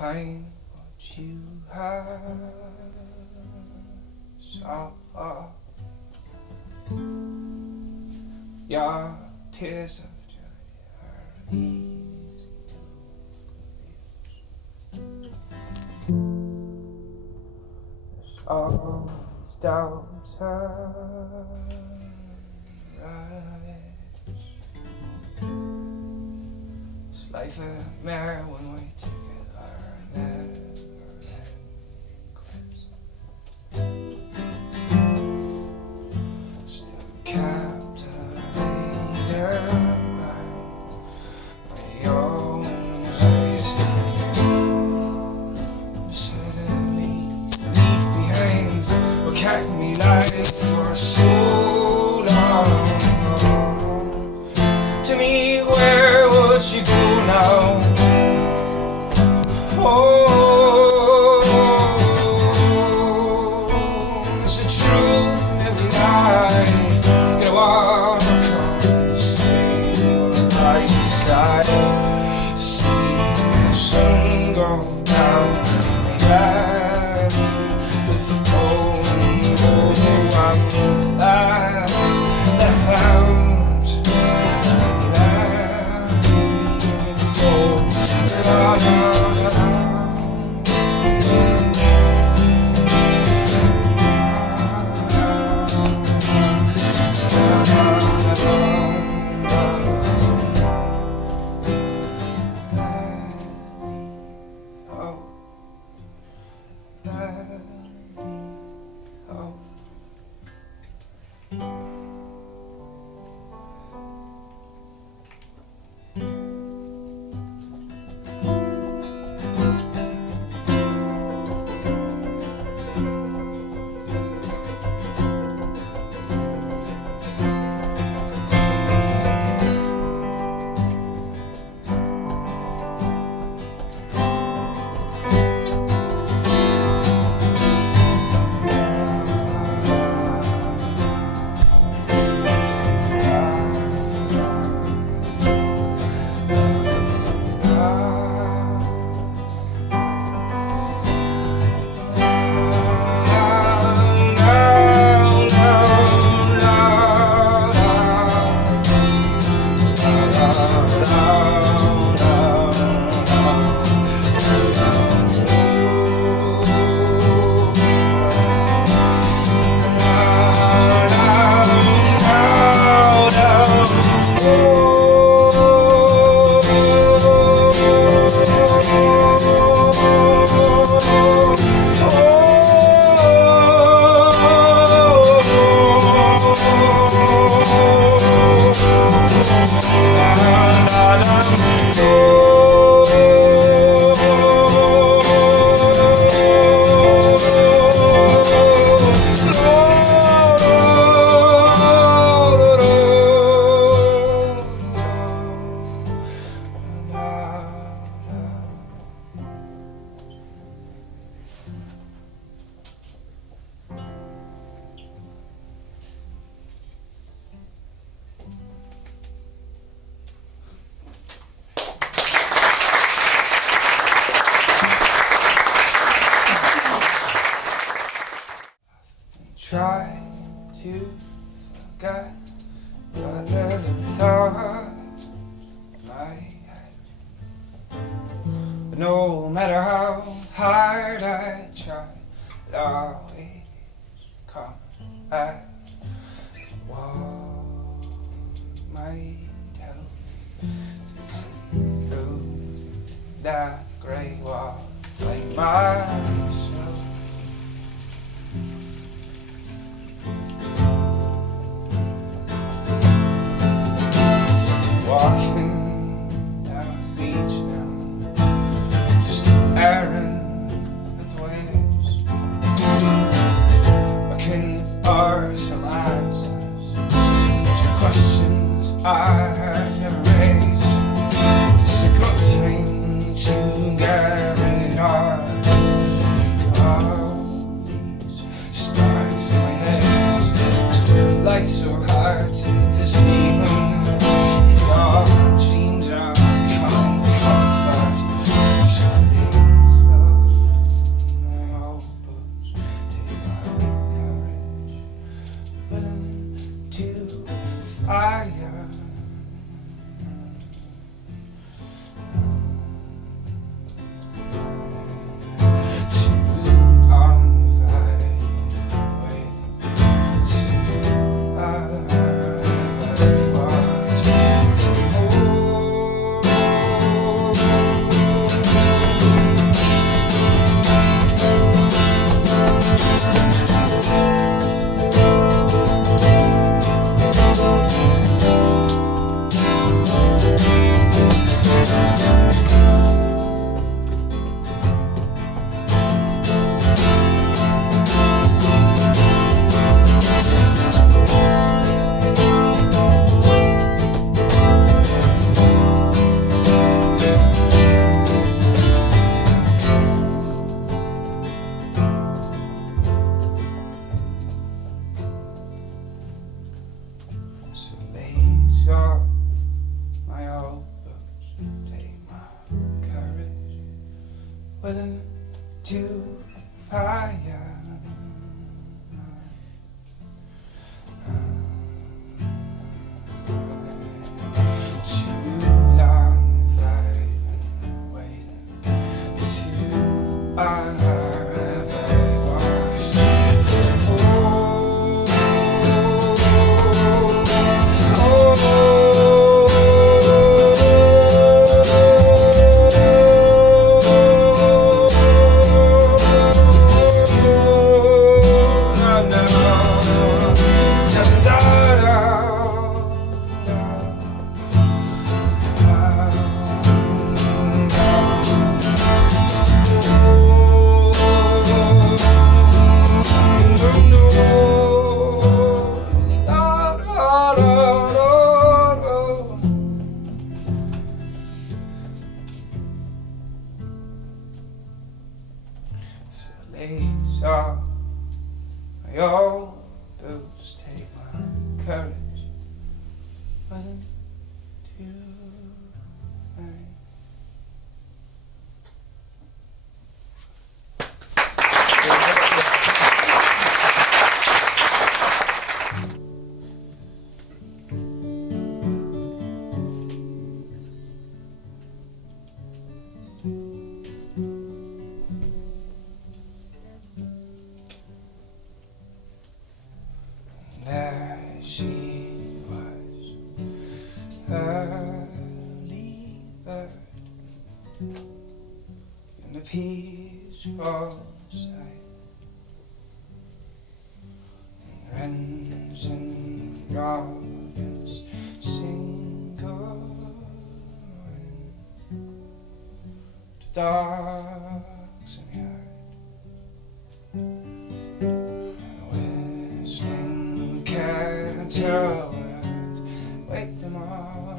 find what you have so far. Your tears of joy are easy to refuse. All doubts arise. Is life a mere one-way ticket or a never-ending quest? Still captivated by my own anxiety. Suddenly leave behind what kept me alive for so long. To me, where would she go now? Oh, there's a truth in every lie. Gonna walk on the same right side. See the sun go down my back with I'm left out. Try to forget the little thoughts in my head, but no matter how hard I try, it always comes back. What might help to see through that grey wall, flame myself. Walking down the beach now, staring at the waves, looking for some answers to questions I have never raised. It's a good time to get it on. willing to fire. Too long I've been waiting to lace off my old boots, take my courage wasn't too late. There she was, early bird in a peaceful sight, and wrens and robins sing good morning to dogs in the yard. Cattle would wake them up,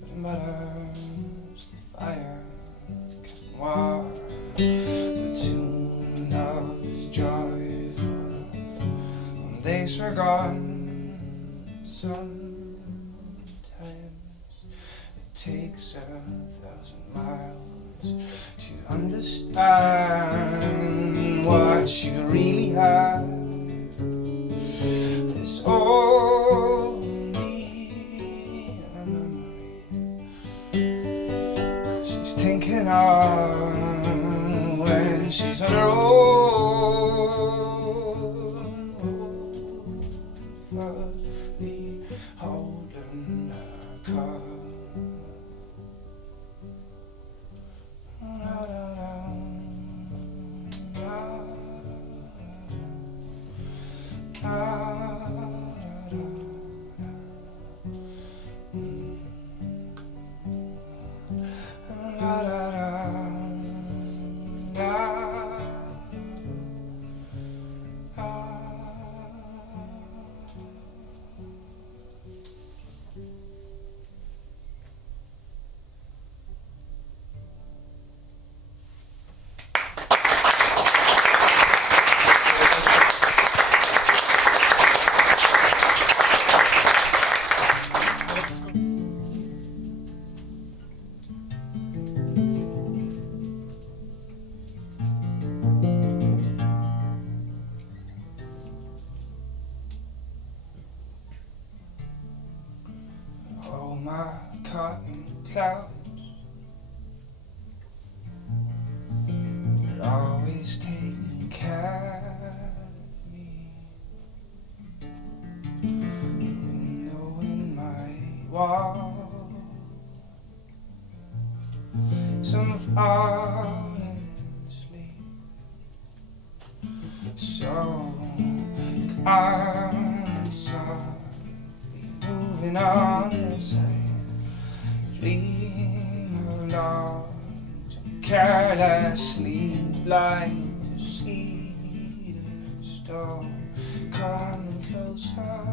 putting butters to fire, kept them warm. The tune was joyful when days were gone. Sometimes it takes 1,000 miles to understand what you really have. It's only a memory she's thinking of when she's on her own, fuzzy holding her cup. Oh, my cotton clouds are always taking care of me. The window in my wall, some falling asleep, so calm, softly moving on as I dream along, carelessly blind to see the storm coming closer.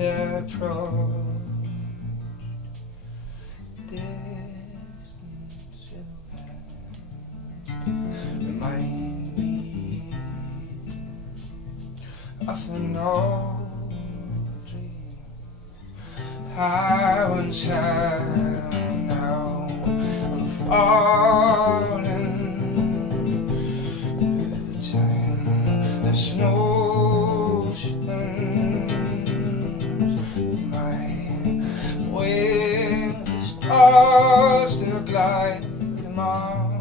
the pro. Distant silhouettes remind me of an old dream I once had. Now I'm falling through the timeless oceans of my way. The stars still glide through the morning.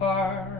Alright.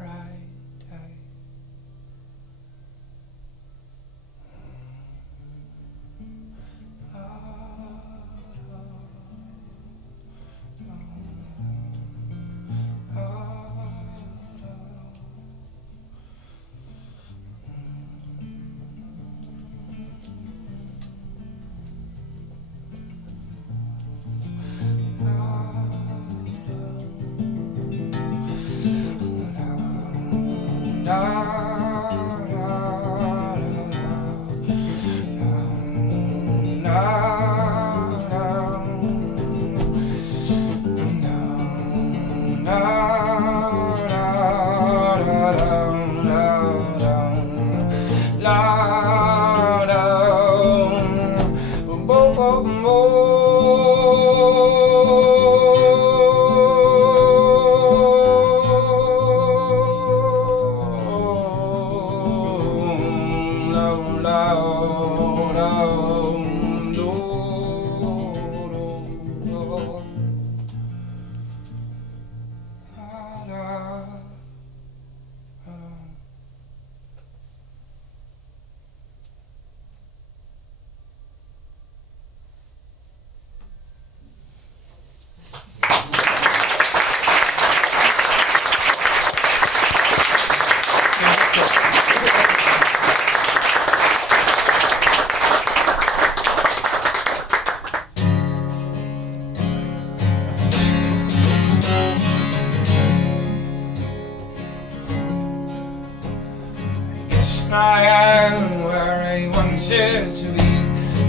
I am where I wanted to be,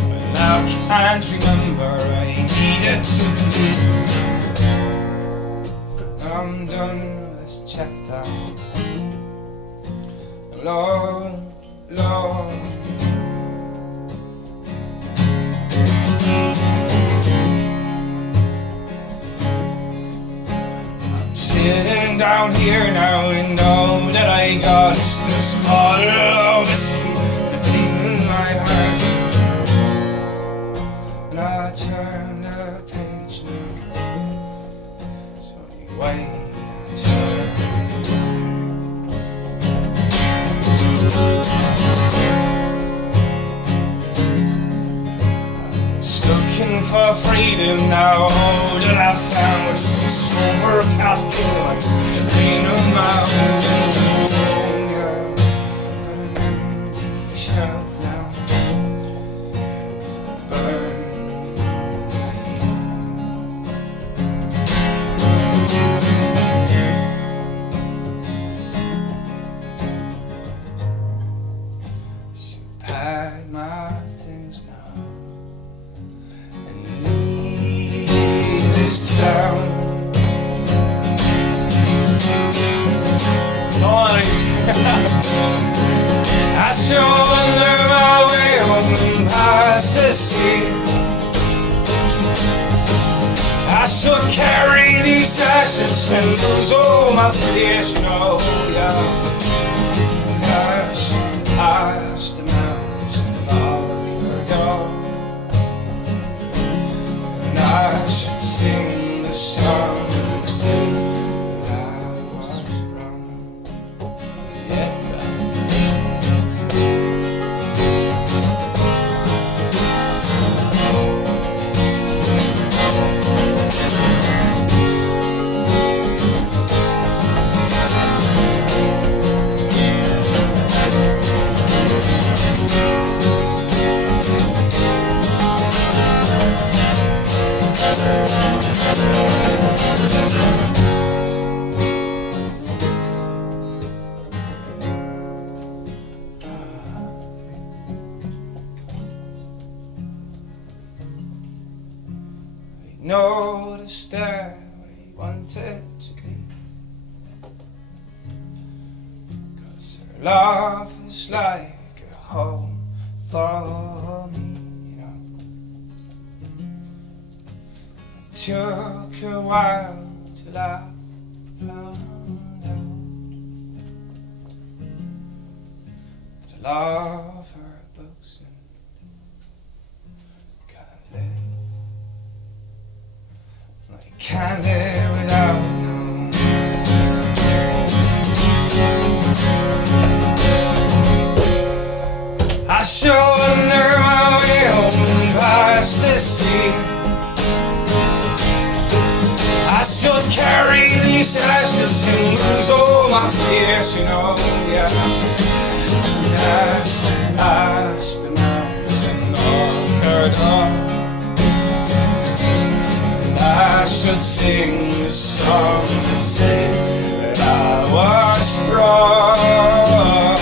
but now I can't remember. I needed to flee. I'm done with this chapter. Alone, alone. I'm sitting down here now and know that I got this bottle of whiskey in my heart, and I turn the page now. So you wait, I turn. Looking for freedom now. All that I found was this overcast kingdom, rain on my own. Got an empty shelf now, 'cause I burned should pack my things now and leave this town. Nice. I sure wonder my way home past the sea. I should carry these ashes and lose all my fears, no, yeah. And I should pass the mountains and mark her door. And I should sing the songs that I was wrong. Yes, sir. noticed that we wanted to be, 'cause her love is like a home for me, you know. It took a while till I found out that I love her books and can't live without no. I shall wander my way home past the sea. I shall carry these ashes and lose all my fears, you know, yeah. As I pass the mountains and knock her door, I should sing the song and say that I was wrong.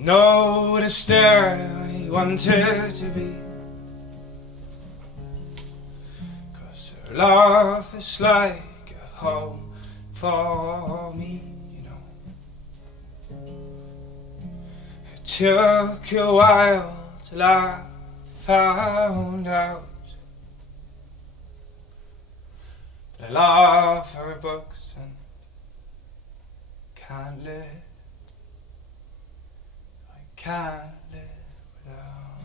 Noticed that I wanted to be, 'cause her love is like a home for me, you know. It took a while till I found out that I love her books and can't live without.